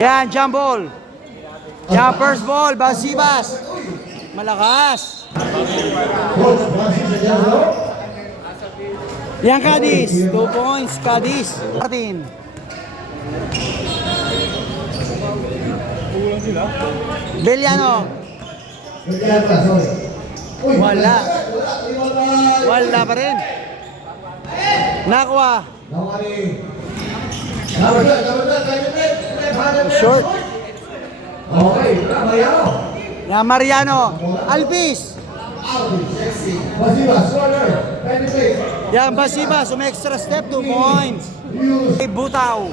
Yan, jump ball. Yan, first ball, Basibas. Malakas. Yan, Cadiz. 2 points, Cadiz. Martin. Beliano. Wala. Wala pa rin. Nakuha. Short. Yan, Mariano. Alvis. Yan, Basibas. Extra step, 2 points. Butaw.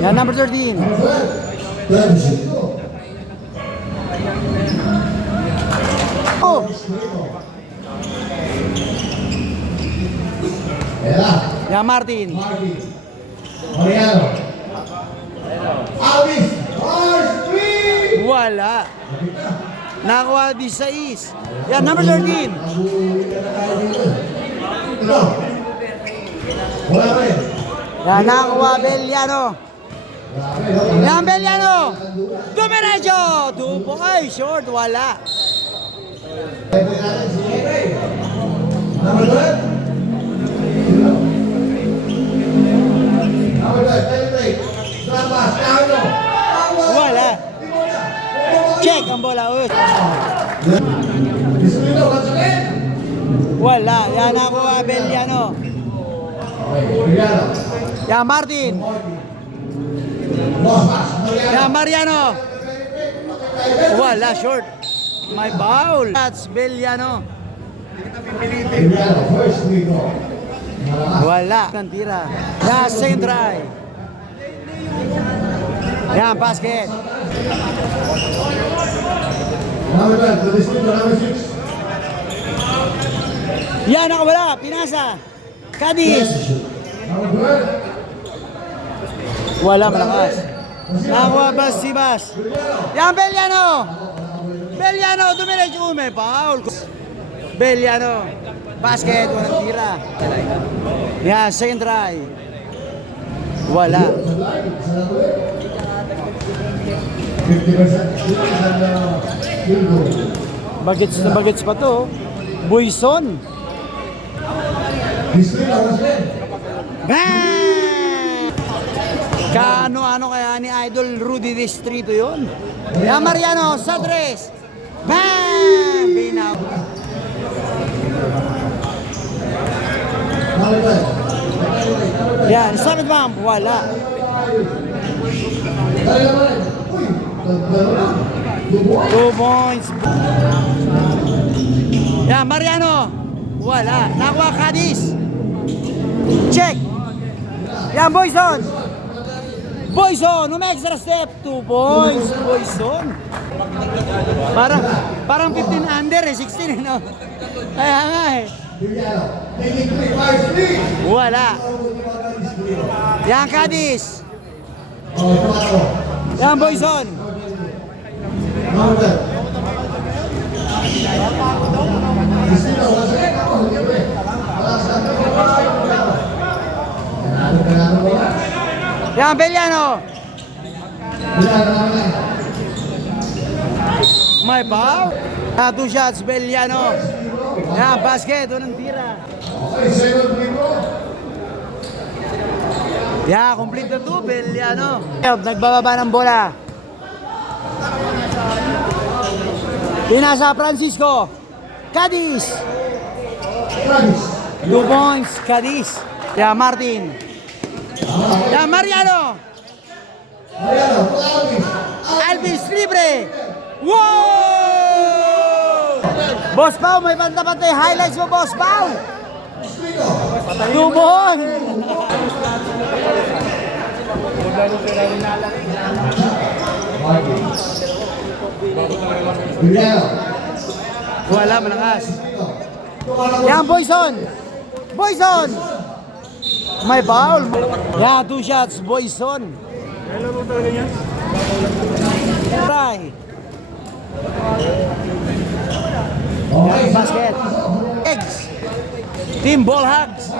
Yan, number 13. Oh. Yan, Martin. Wala. Nakuha 16. Yan, number 13. Yan, nakuha Beliano. Yan, Beliano. Dumiretso. 2 po. Ay, short. Wala. Wala. Check ang bola. Wala. Yan ako, Beliano. Yan, Martin. Yan, Mariano. Wala, short. My foul. That's Beliano. Wala. Tira. Yan, second try. Yan, basket. Yan, nakawala. Pinasa. Cadiz. Wala, malakas. Nakuha Basibas. Yan, Beliano. Beliano, dumiretso. May foul. Beliano. Basket, walang tira. Yan, second try. Wala. Bagets na bagets pa to. Buison. Kaano-ano kaya ni Idol Rudy Distrito yun? Yan, Mariano, sa dress. Bam! Binaw. Yan, sabit bang? Wala. 2 points. Yan, Mariano. Wala. Nakuha Cadiz. Check. Yan, Boyson. Boyson, extra step. 2 points. Boyson. Parang 15 under 16 no? Kaya nga Wala. Yan, Cadiz. Yan, Boyson. Yan, Beliano. May foul. 2 shots, Beliano. Yan, basket. Unang tira. Yan, complete na 2, Beliano. Nagbababa ng bola. Pinasa Francisco. Cadiz. 2 points, Cadiz. Yan, Martin. Yan, Mariano. Alvis, libre. Wow! Boss Pao, may pantapatay. Highlights mo, Boss Pao. Tubon. Wala, malakas. Yan, Boyson. Boyson. May foul. Yan, 2 shots, Boyson. Try. Yan, basket. Eggs. Team Ball Hugs.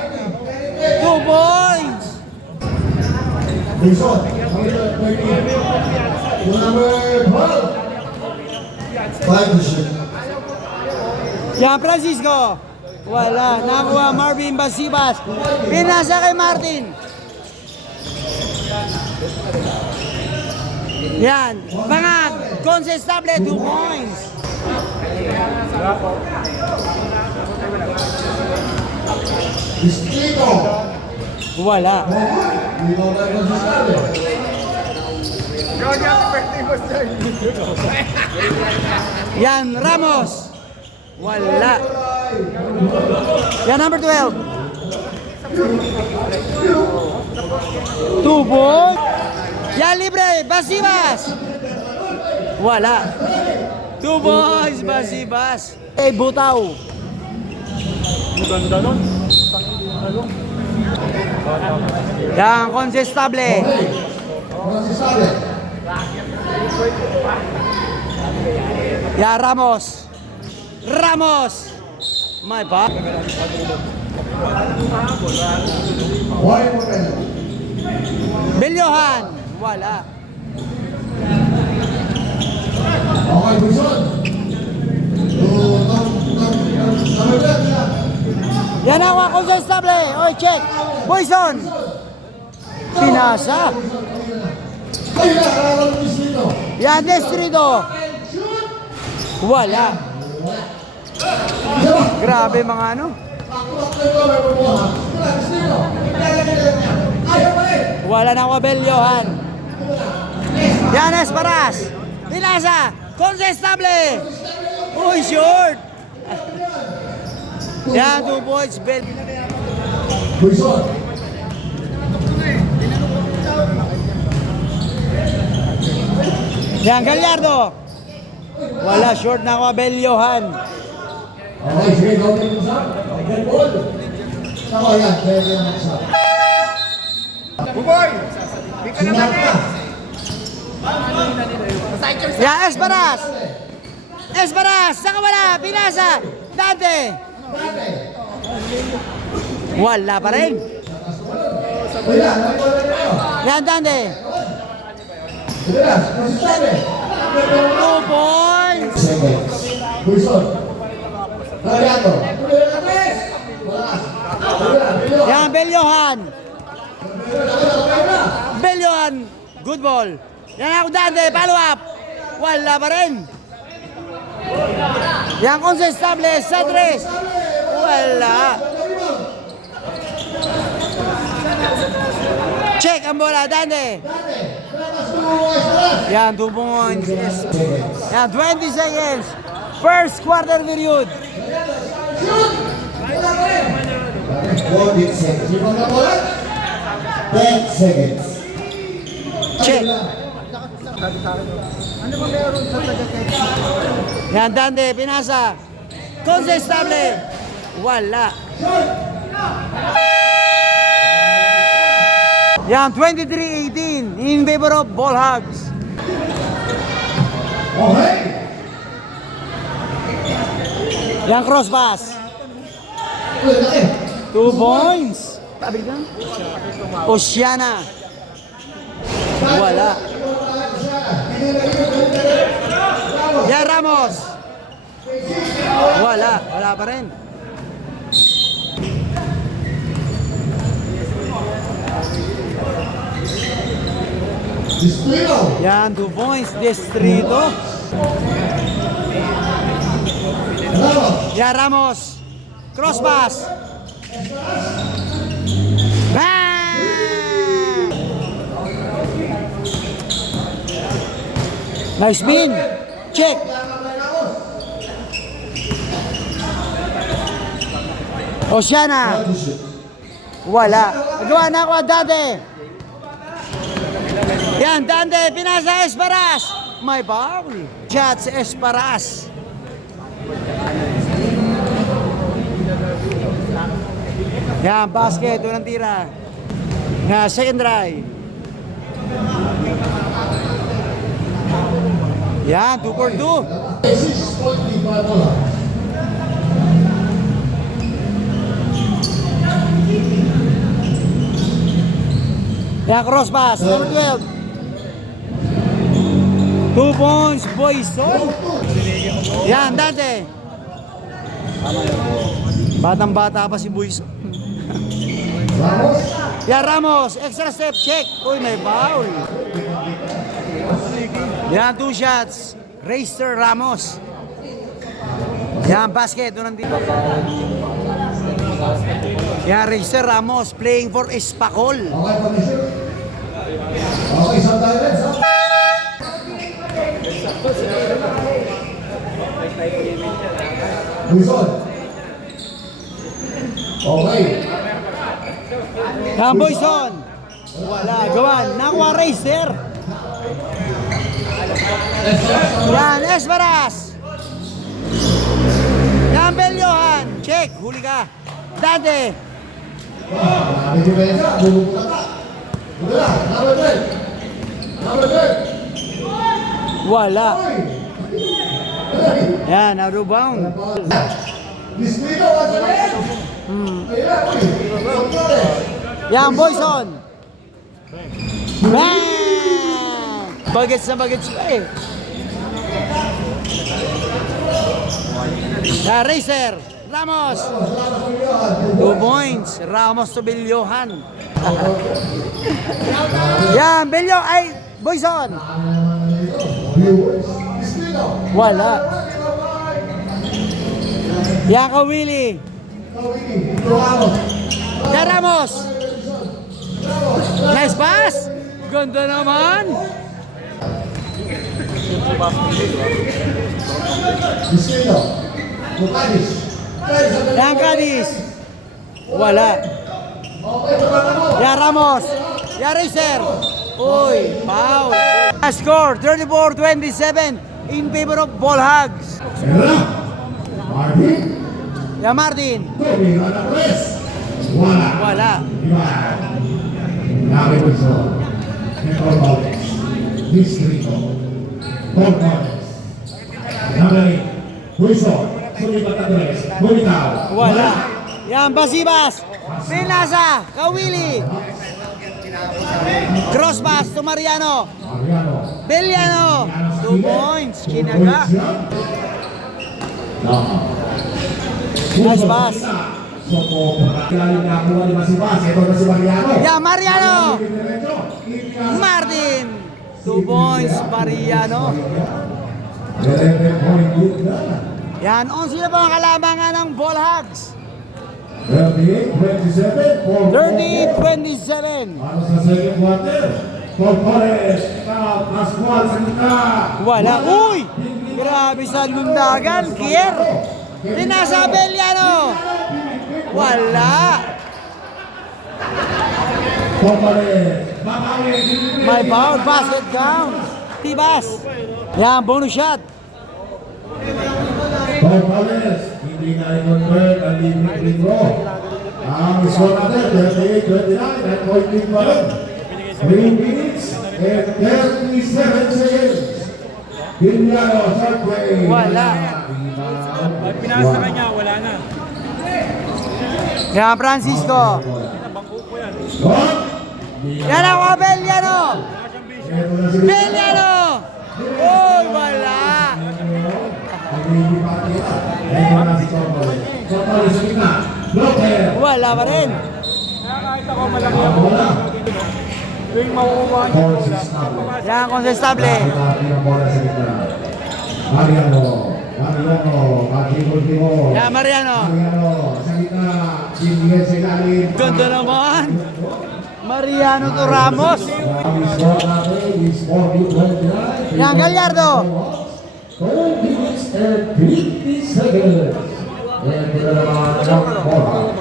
Wilson, number 12. 5 to shoot. Yan, Francisco. Wala. Nakuha Marvin Basibas. Pinasa kay Martin. Yan. Bangag. Consistable 2 points. Distrito. Wala. Dito na consistable. Yan, Ramos. Wala. Yan, number 12. 2 points. Yan, libre. Basibas. Wala. 2 points, Basibas. Eh, Butaw. Yan, Consistable. Consistable. Yan, Ramos. Ramos. May pa. Why Moreno? Belyohan. Wala. Okay, Wilson. Number 10. Yan ako, Consistable. Oy, check. Boyson. Pinasa. Ayun na, karawal ng distrito. Yan, Distrito. Wala. Grabe mga ano. Wala na ako, Belyohan. Yan, Esparas. Pinasa. Consistable. Uy, short. Yan, 2 points. Wilson. Yan, Gallardo. Wala, short na ako, Belyohan. Okay, sige, go din yung sa. Good ball. Ako yan, pwede yung sa. Buboy! Di ka naman Sinap eh! na. Yan, Esparas. Esparas. Saka wala. Pinasa. Dante. Wala pa rin. Wala, nagwala na yun. Yan, Dante. Wala, consistable. 2 points. Seconds. Wilson. Radiato. Wala. Yan, Belyohan. Belyohan. Good ball. Yan ako, Dante. Follow up. Wala pa rin. Yan, Consistable sa 3. Wala. Check ang bola, Dante. Yan, 2 points. Yan, 20 seconds. First quarter period. 40 seconds. Yung mga bola? 10 seconds. Check. Yan, Dante, pinasa. Consistable. Wala. Yan, 23-18 in favor of Ball Hogs. Okay. Yan, cross pass. 2 points. Tabi ka? Oceana. Wala. Yan, Ramos. Wala. Wala pa rin. Distrito. Yan, 2 points. Distrito. Ramos. Yan, Ramos. Cross pass. Bang! Nice spin. Check. Oceana. Wala. Nagawa na ako, Dante. Yan, Dante. Pinasa Esparas. May foul. Shots Esparas. Yan, basket. Unang tira. Na second try. Yan, 2 for 2. 6.5 bola. Yan, cross pass. Number 12. 2 points, Boyson. Yan, Dante. Batang-bata pa si Boyson. Ramos. Yan, Ramos. Extra step, check. Uy, may foul. Yan, 2 shots. Racer Ramos. Yan, basket. Doon nandito. Yan, Racer Ramos playing for Espacol. Okay, position. Okay, sometimes. Wilson. Okay. Yan, Boyson. Wala, gawan. Nakuha Racer. Yan, Esperas. Yan, Belyohan. Check, huli ka. Dante. Marami depensa. Bumubuka ka. Wala. Number 12. Number 12. Wala. Oy. Yan, out of bound. Display na once again. Ayan, oy. Yan, Boyson. Bang! Bagets na bagets pa eh. Yan, Racer. Ramos. 2 points. Ramos to Belyohan. Yan, Belyo. Ay, Boyson. Display na. Wala. Yan, Kawili. Yan, Ramos. Nice pass. Ganda naman. Display na. Bukanis. Yan, Cadiz. Wala. Okay, tumama mo. Yan, Ramos. Yan, Racer. Uy, foul. Score, 34-27 in favor of Ball Hogs. Martin. Yan, Martin. Tumira na press. Wala. Wala. Nabi Wilson. Nicol Valdez. Distrito. Paul Valdez. Nabi Wilson. Sulipat na press. Bumitaw. Wala. Yan, Basibas. Pinasa. Kawili. Cross pass to Mariano. Mariano. Beliano. 2 points. Kinaga. Nice pass. So po, pagkakaling nakuha ni Masibas. Ito na si Mariano. Yan, Mariano. Martin. 2 points, Mariano. 11 point good na. Yan, 11 na po ang kalabangan ng Ball Hogs. 38-27 for 30-27. Para sa second quarter. Corpores na Pascual sa kita. Wala. Uy! Grabe sa lundagan. Kier. Tinasa Beliano. Wala. Corpores. Babawi. May foul. Basket count. Tibas. Yan, bonus shot. Corpores. Hindi na i-convert ang limit linggo. Ang score natin, 38-29. At point lead pa rin. 3 minutes and 37 seconds. Bilyano, short play. Wala. Pag pinasa kanya, wala na. Yan, Francisco. Shot. Yan ako, Beliano. Ito na si Beliano. Uy, wala. Hindi pa kita. Ito na si Corpores. Corpores sa gitna. Blocker. Wala pa rin. Kaya kahit ako malaki ang Wala. tuwing makukuha niya yung bola. Corpores. Yan, konsestable. Nakita ng bola sa gitna. Mariano. Mariano. Pag-ibol-ibol. Yan, Mariano. Mariano. Sa gitna. Sinigyan sa ilalim. Ganda naman. Mariano to Ramos. Yan, Gallardo. 2 minutes and 50 seconds. Ito na naman ang bola.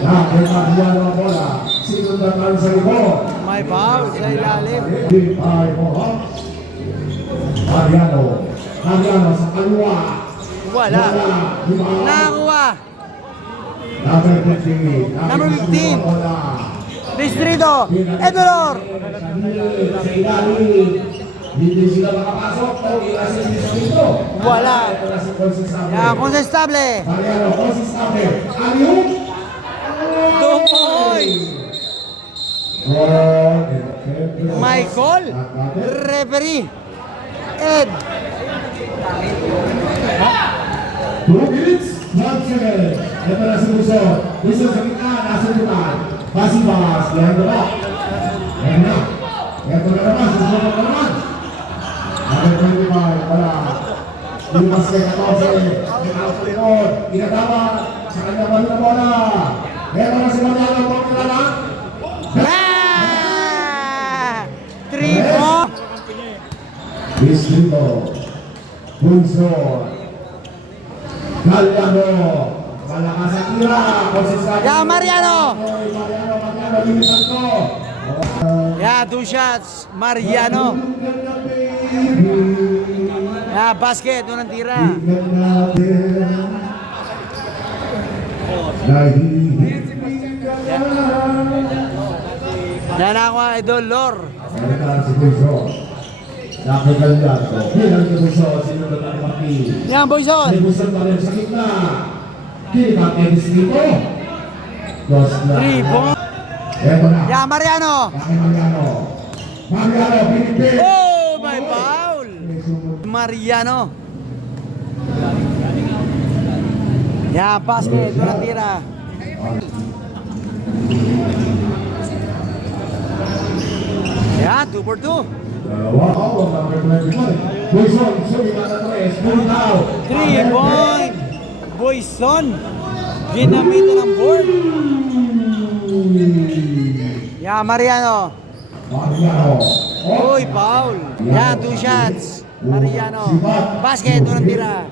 Nakita ang bola. Sinundan lang sa libon. May foul sa ilalim. Ay, Mohawks. Mariano. Mariano sa kalwa. Wala. Nakakuha. Number 15. Number 15. Bola. Distrito. Edolor. Sa ilalim. Hindi sila makapasok. Ilasin sa dito. Wala. Ito na si Consistable. Yan, konsestable. Mariano, Consistable. Ayun. 2 points. Gol. My call. Referee. Ed. 2 minutes, 1 second. Ito na si Buso. Buso sa gitna, nasa tutan. Basibas, yan na ba? Yan na. Ito na naman, susunod na naman. Number 25, wala. Lumas kay 14. Pinalo sa likod. Inatama sa kanya balik na bola. Ito na si Mariano, pang kilala. Ah! 3 po. Distrito. Bunso. Galiano. Malakas ang tira. Konsistente. Yeah, Mariano. Mariano, limitan ko. Yeah, 2 shots. Mariano. Yeah, basket. Unang tira. Yan ako, Idol Lor. Si Bunso. Nakikaliato. Bilang si Bunso. Sinunod ang pati. Yan, Boyson. May Bunso pa rin sa gitna. Kita kay Distrito. 3 po. Eto na. Yeah, Mariano. Kay Mariano. Mariano, pinipin. Oh, my foul. Mariano. Yeah, basket. Unang tira. Yeah, 2 for 2. Wow, number 25. Bunso, sumita na 3. Buntaw. 3 point. Boyson. Ginamitan ng board. Yeah, Mariano. Mariano. Uy, foul. Yeah, 2 shots. Mariano. Basket, unang tira.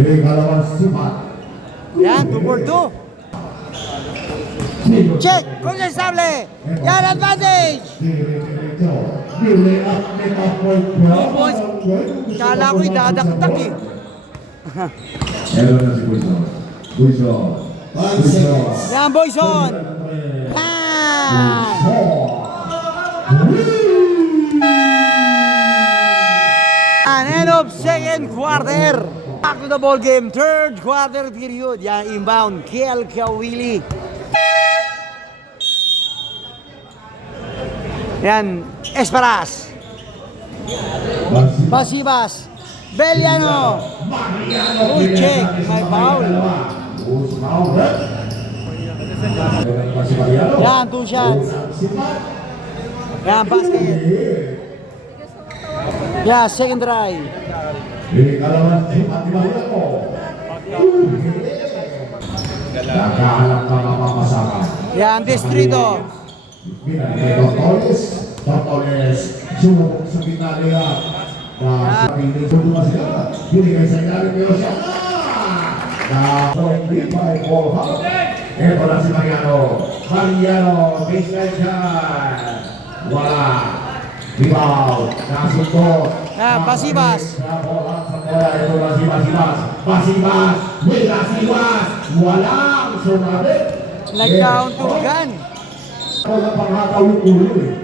Kalawang sipat. Yan, 2 for 2. Check! Contestable! Yan, advantage! Diretso. 2 points. Kala ko idadaktak eh. Meron na si Bunso. Bunso. Bunso. Yan, Boyson! Ah! And end of second quarter. Back to the ball game. Third quarter period. Yan, inbound. Kiel Kawili. Yan, Esperas. Basibas. Beliano. Uy, check. May foul. Yan, 2 shots. Yan, basket. Yeah, second try. Kalawang sipat di Mariano. Nagkahanap ka ng mamasakan. Yan, Distrito. Tortoles, sumubok sa gitna nila. Sa piling sumubok sila. Binigay sa ilalim pero siya na point by ball hub. Ito na si Mariano. Mariano, baseline shot. Wala. Rebound. Nasundot. Basibas. Ito na si Basibas. Basibas. May Basibas. Walang sumabit. Nag-down to gun. Ako na panghataw yung ulo eh.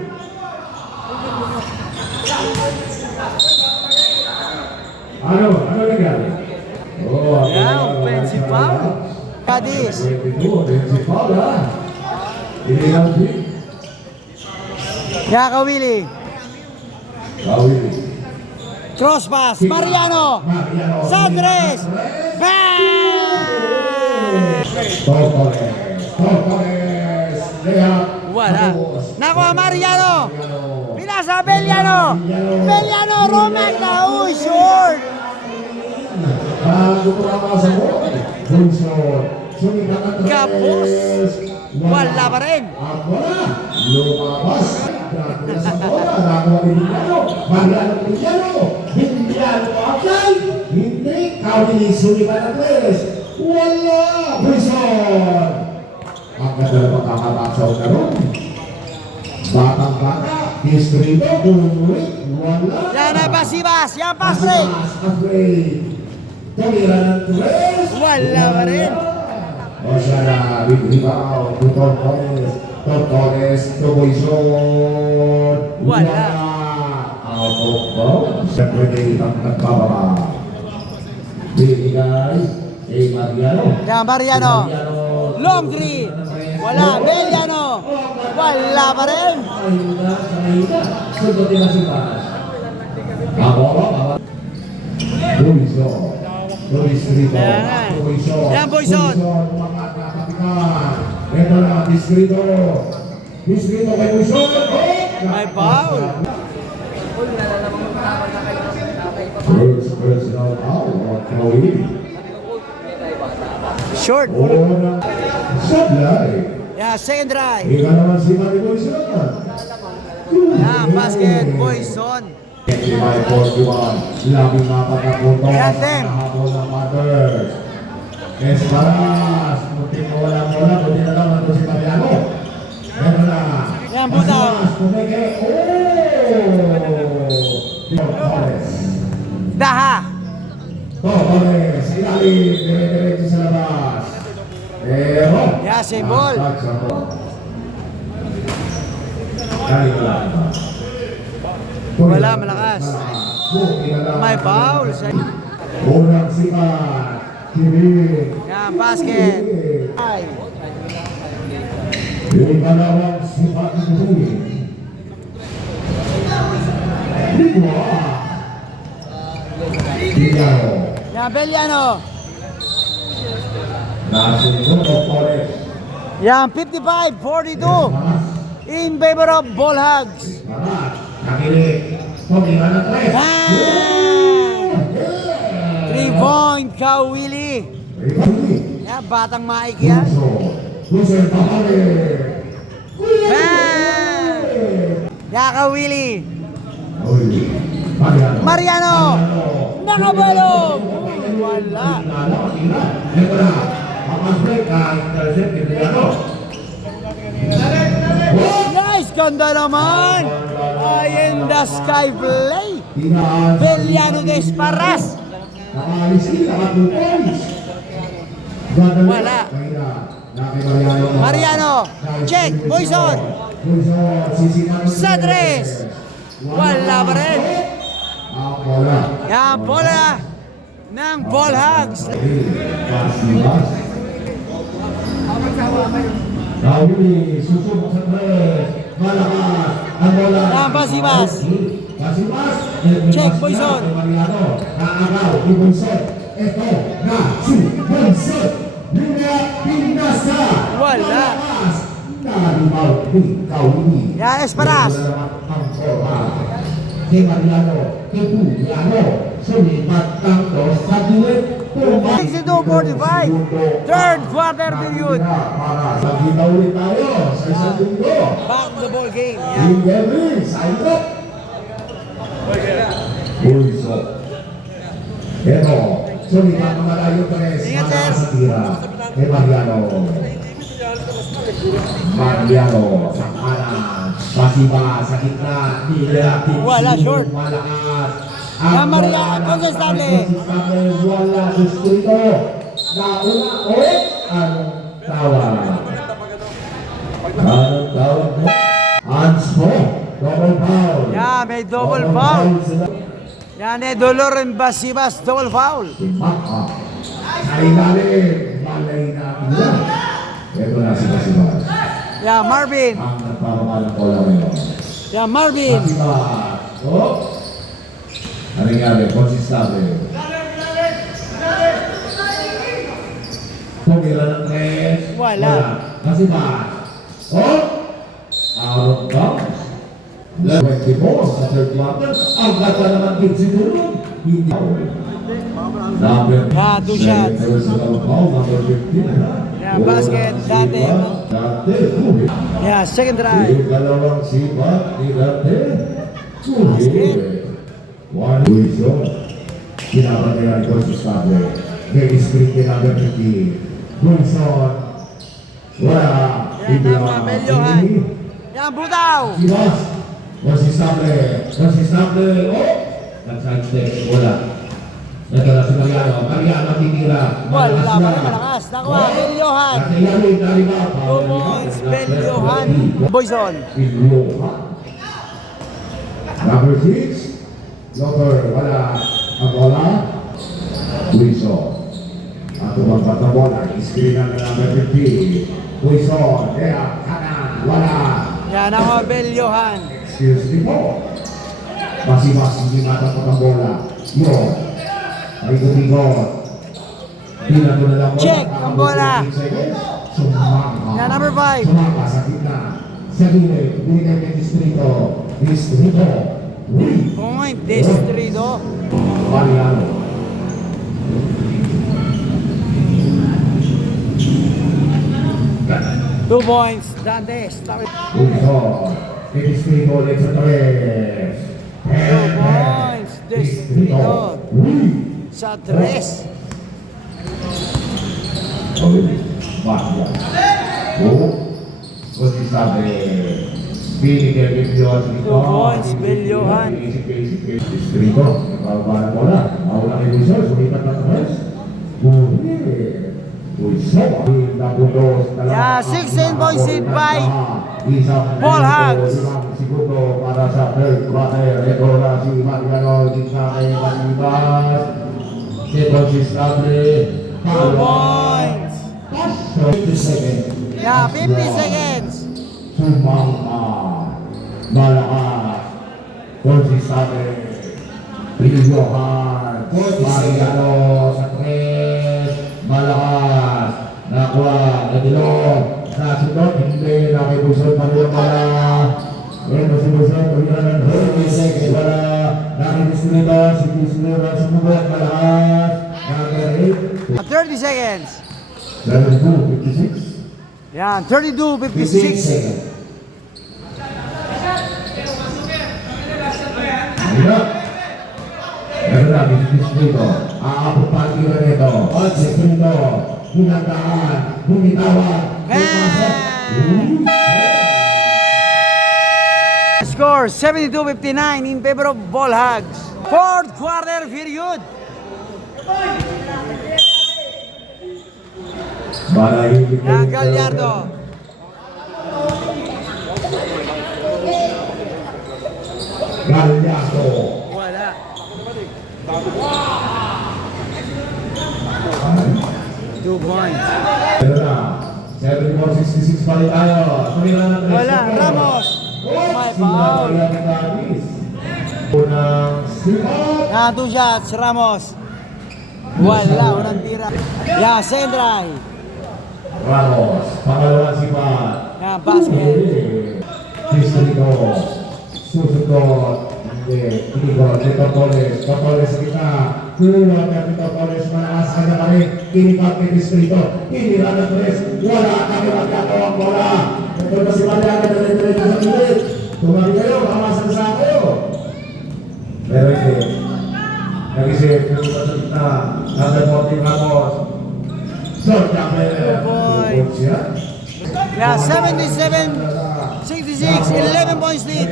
Ano nangyari? Yeah, offensive foul. Cadiz. Offensive foul ha. Illegal kick. Yeah, Kawili. Kawili. Cross pass. Mariano. Sandres. Bang! Tortoles. Wala. Nakuha Mariano. Pinasa Beliano. Beliano, Romac na. Uy, short. Sa mo. Bunso. Sumikat ang Kapos. Wala pa rin. At wala. Lumabas. Nakuha sa bola. Nakuha ni Beliano. Mariano Beliano. Beliano outside. Hindi. Kawili sumikat ang tres. Wala. Bunso. Ang ganda na pagkakatasaw na ron. Batang-bata. Distrito. Umuwi. Wala. Yan na Basibas. Yan pass break. Pass break. Tumira ng tres. Wala pa rin. O siya na, rebound to Tortoles. Tortoles to Boyson. Wala. Out of bounds. Siyempre kayo ang nagbababa. Binigay kay Mariano. Yan, Mariano. Long three. Wala. Beliano. Wala pa rin. Mahina sa mahina. Sundutin na si Paz. Boyson. Luis Rito. Boyson. Yan, Boyson. Umangat na kapitan. Ito na, Disgrito. Disgrito kay Boyson. May foul. First personal foul. Kawili. Short. Unang sablay. Yeah, second try. Ika naman si Manny Boyson. Yeah, basket. Boyson. 25-41. Labing apat na punto. Yatem. Nahabol ng Matters. Esparas. Munting mawala-mawala. Buti na lang nandun si Mariano. Meron na. Yan, Butaw. Esparas. Pumike. Torres. Daha. Torres. Ilalim. Dire-diretso sa labas. Pero. Yeah, same ball. Dali na lang. Wala, malakas. May foul. Unang sikat. Kirin. Yan, basket. Ay. Yung dalawang sikat ng Kirin. Ligwa. Beliano. Yan, Beliano. Nasunod o Torres. Yan, 55-42. In favor of Ball Hogs. Marat. Nakilig. Pumira ng tres. 3-point Kawili. Yan, batang maik yan. Puso. Pahali. Bam! Yan, Kawili. Mariano. Mariano. Nakabalog. Wala. Ito na. Papas break. Intercept ni Mariano. Nice, ganda naman. Ay, in the sky play. Beliano de Esparras. Nakaalis sila. Nakatupoys. Wala. Mariano. Check. Boyson. Sa tres. Wala pa rin. Yan, bola ng Ball Hogs. Kawili, susubok sa tres. Malakas. Ang bola. Yan, Basibas. Basibas. Check, Boyson. Mariano. Naagaw. Ni Boyson. Ito na si Boyson. Linya Pinasa. Wala. Nalimaw ni Kawili. Yan, Esparas. Kay Mariano. Kay Mariano. Sumipat ng dos sa duwet. 62-45. Third quarter period. Para sa ginaw ulit tayo sa isang linggo. Back to the ball game. Yan. Yung Henry, sign up. Pulso. Ito, sumipat ng malayo tres. Ingat, sir. Malakas sa tira. Kay Mariano. Mariano, sa kanan. Pasiba, sa gitna. Wala, short. Malakas. Yan, Mariano, consistable. Wala, sustrito. Nauna, ulit. Anong tawag? Anong tawag mo? Hands po. Double foul. Yan, may double foul. Yan, Dolor and Basibas, double foul. Maka. Sa ilalim. Malay na ilan. Ito na si Basibas. Yan, Marvin. Ang nagpapamalang ko lang ngayon. Yan, Marvin. Basibas. Oh. Ano nangyari? Consistable. Pumira ng tres. Wala. Basibas. Oh. Out of bounds. 24 sa third quarter. Ang gata naman din siguro. Hindi. Number Ah, two shots. personal foul, number 15. Yeah, basket. Dati. Dati. Yan, second try. Yung dalawang sipat ni Dante. Basket. One Wilson. Kinapatayan ko sa stable. May screen ni number 15. Wilson. Wala. Yan, nama, Meliohan. Yan, Butaw. Sibas. Consistable. Consistable. Oh! Nag-side step. Wala. Ito na si Mariano. Mariano titira. Wala pa rin, malakas. Nakuha, Meliohan. Natilalim na lima. 2 points, Meliohan. Boyson. Meliohan. Number 6. Lover. Wala. Ang bola. Wilson. At Tumangkat na bola. Screen na number 50. Puison. Kaya kanan. Wala. Yan ang Abeliohan. Excuse me po. Masih hindi matapat ang bola. Yun. Ay ikot-ikot. Pinato na lang bola. Check ang bola. Sumaka. Yan, number 5. Sumaka sa gitna. Sa gilid. Binigay kay Distrito. Distrito. Point, Distrito. Mariano. Two points, Dantes. Puison. Kay Distrito ulit sa 3. Two points, Distrito. Sa 3. Bahaya. Kung sabi, binigay Bilyohan dito. 2 points, Bilyohan. Distrito, nakabala bola. Maula kay Puison, sumikat na tres. Puison. Yeah, 16 points lead by Ball Hogs. Segundo para sa third quarter. Ito na si Mariano, gitna kay Manibas. Ito si Stable. 2 points. 50 seconds. Yeah, 50 seconds. Sumangka. Malakas. Konsistable. Bilyohan. Mariano sa tres. Malakas. Nakuha. Nadilog. Nasunod. Hindi. Nakibuson pa rin ang bola. Ngayon masibuson. Tuliran ng 30 seconds. Wala. Nakibusunod. Sibusunod. Sumubot. Malakas. Nakarit. 30 seconds. 32, 56. Yan, 32, 56 56. seconds. Ayun. Meron na, Distrito. Aabot pa ang tira nito. Distrito. Hinagdaan. Humitawan. Score 72-59 in favor of Ball Hogs. Fourth quarter period. Yan, Gallardo. Gallardo. Wala. 2 points. Meron na. 74-66 pa rin tayo. Tumira na tres. Wala, Ramos. May foul. Unang sipat. Yan, 2 shots, Ramos. Wala, unang tira. Yan, Sendray. Ramos. Pangalawang sipat. Yan, basket. Distrito. Susunod. Hindi. Inigot. Torres. Torres sa kita. Tulungan kay Torres. Malakas kanya pa rin. Inigot kay Distrito. Inira ng tres. Wala kami magkakaw ang bola. Ito na si Mariano na rin sa gilid. Tumari kayo. Mamasan sa kayo. Pero hindi. Nag-isip. Nag-isip sa kita. Nasa 14 Ramos. Short jumper. boy. Yeah, 77-66, 11 points lead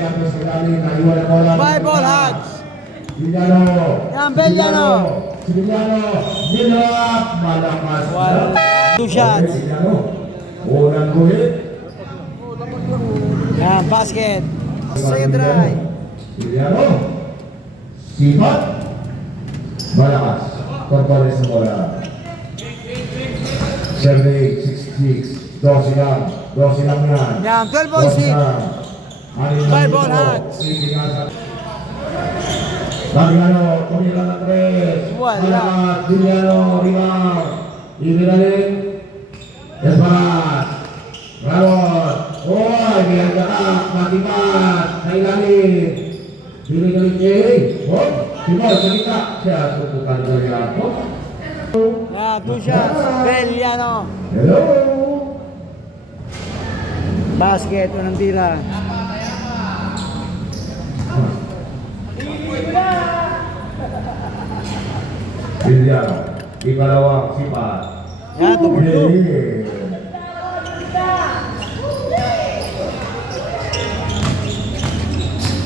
by Ball Hogs. Yan, Bellano. Wala. 2 shots. Unang guhit. Yan, basket. Second try. Villano. Sipat. Malakas. Torres sa bola. 78-66. 12 lang. 12 lang yan. Yan, 12 points lead by Ball Hogs. Villano. Tumira na tres. Wala. Malakas. Villano. Rebound. Ibinalit. Esbarat. Rawat. Oh, ginagaak. Matipat. Kailangan. Bili-galit niya. Oh, Simon, salita. Siya, tutukan na rin ako. Yan, 2 shots. Bellano. Hello. Basket, unang tira. Villano. Ikalawang sipat. Yan, 2-2.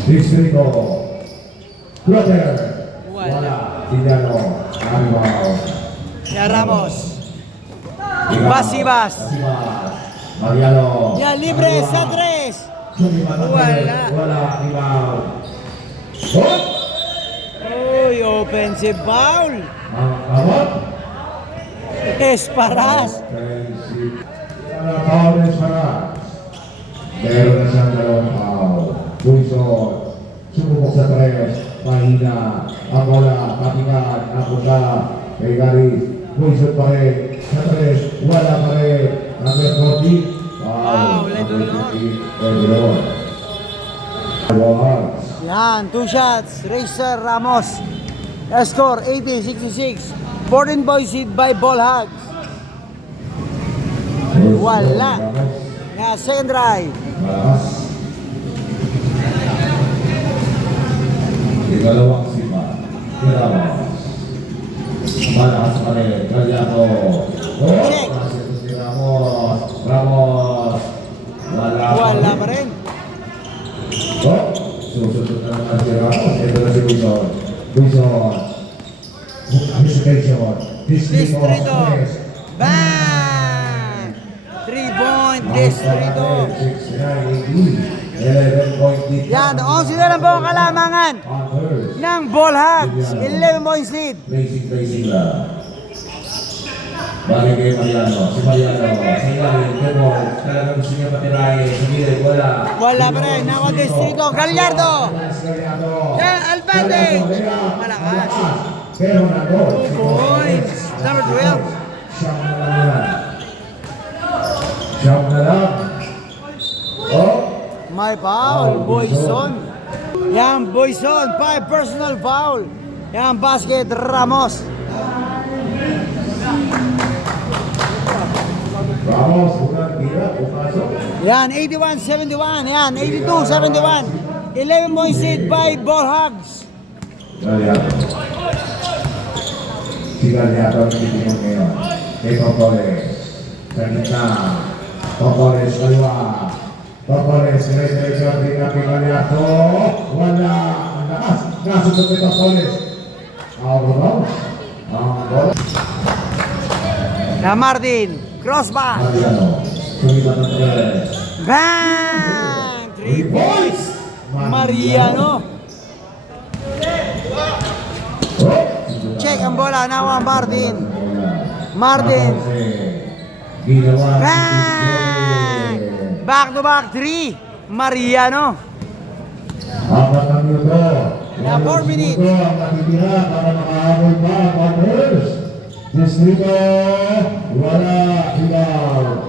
Distrito. Closer. Wala. Villano. Arribao. Yan, Ramos. Basibas. Mariano. Yan, libre sa 3. Wala. Wala. Rebound. Oh! Uy, offensive foul. Awat. Esparas. Foul is para. Meron na siyang dalawang foul. Puso, sumubok sa tres, mahina, ang bola, katingan, napunta, kay Gary, puso pa rin, sa tres, wala pa rin, number 40, Wow, foul, Ledo number Lord. 15, Edward. Yan, 2 shots. Racer Ramos. Score 80-66. 14 boys hit by ball hogs. Wala. Nga, second drive. Malakas. Ikalawang sipa. Ramos. Malakas pa rin. Galyano. Check. Nasitos ni Ramos. Ramos. Wala pa rin. Susunod na naman si Ramos. Ito na si Wilson. Wilson. Hesitation. Distrito. Bang! 3-point Distrito. 11 Yan, 11 na lang po ang kalamangan ng ball hogs. 11 points lead. Basic lang. Bagay kay Mariano. Si Mariano. Sa ilalim. Kebol. Talagang gusto niya patirahin. Sa gilid. Wala. Wala pa rin. Nako Distrito. Gallardo. Yan, advantage. Malakas. Pero na 2 points. Number 12. Siyam na lang yan. Siyam na lang. Oh. May foul. Boyson. Yan, Boyson. 5 personal foul. Yan, basket. Ramos. Ramos, unang tira, pupasok. Yan, 81-71. Yan, 82-71. 11 points lead by ball hogs. Gallardo. Si Gallardo ang titingin ngayon. Kay Totoles. Sa gitna. Totoles, kaliwa. Totoles, diretso din kay Gallardo. Wala. Ang lakas. Nasusunod kay Totoles. Out of bounds. Ang bola. Na Martin. Crossbar. Mariano. Sumibat ng tres. Bang! 3 points. Mariano. Oh. Check ang bola. Nawa Martin. Martin. Ginawa. Bang! Back to back 3. Mariano. Apat na minuto. Na 4 minutes. Ang matitira para makahabol pa ang Panthers. Distrito, wala, hilaw.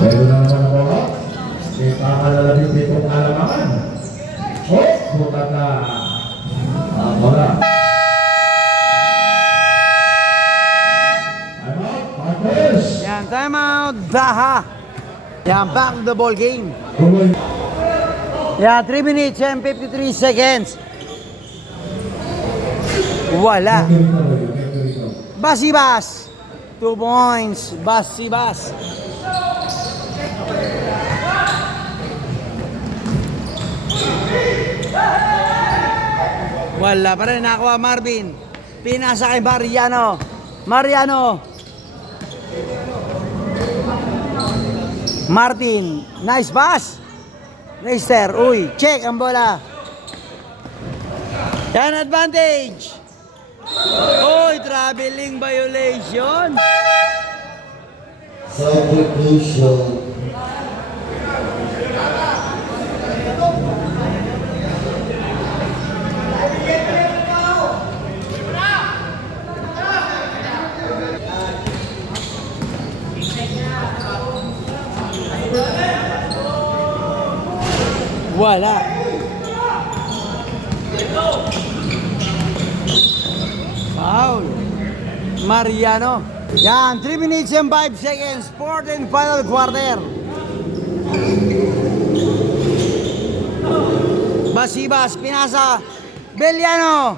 Pwede na naman ang bola. May pakalalabing pitong alamangan. Oh, bukat na. Ang bola. Time out, Panthers. Yan, time out. Daha. Yan, back to the ball game. Tuloy. Yan, 3 minutes and 53 seconds. Wala. Basibas. 2 points. Basibas. Wala pa rin nakuha Marvin. Pinasa kay Mariano. Mariano. Martin. Nice pass. Reister. Uy, check ang bola. Yan, advantage. Uy, traveling violation. Substitution. Wala. Foul. Mariano. Yan, 3 minutes and 5 seconds. Fourth and final quarter. Basibas, pinasa. Beliano.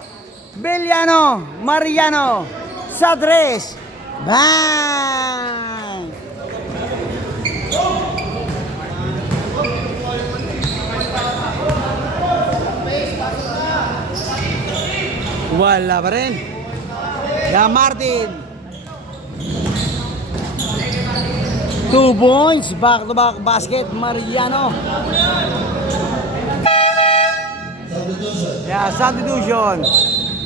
Beliano. Mariano. Sa 3. Bang! Wala pa rin. Ya Martin. 2 points. Back to back basket. Mariano. Ya, substitution.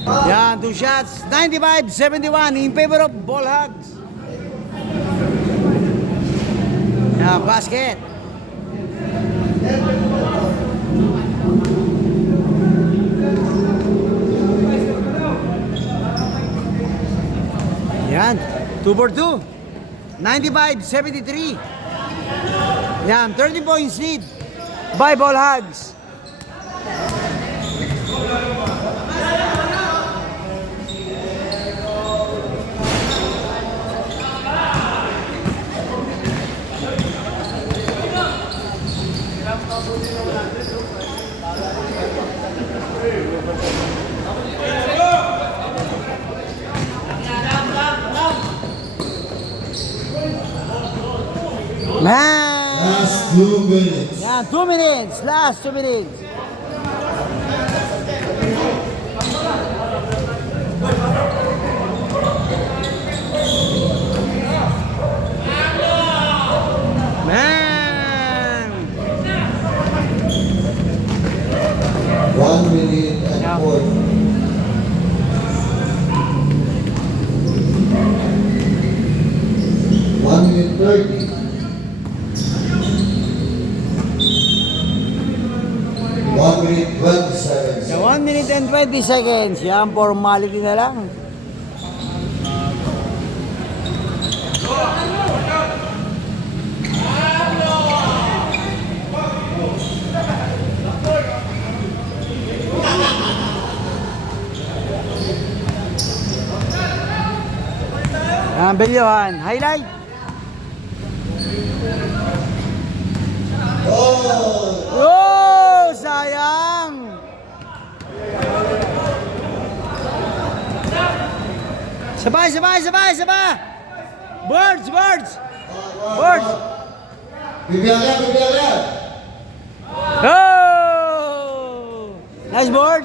Yan, 2 shots. 95-71 in favor of Ball Hogs. Yan, basket. Yan, 2 for 2. 95-73. Yan, 30 points lead by Ball Hogs. Man! Last 2 minutes. Yan, 2 minutes. Last 2 minutes. Man! 1 minute and 40. One minute 30. 1 minute 27 Sa 1 minute and 20 seconds. Yan, formality na lang. Yan, Belyohan. Highlight. Oh, sayang. Sabay. Birds. Bibigyan. Oh! Nice board.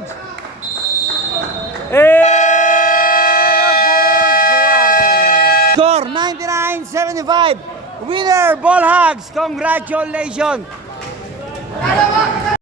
Score 99-75. Winner, Ball Hogs. Congratulations.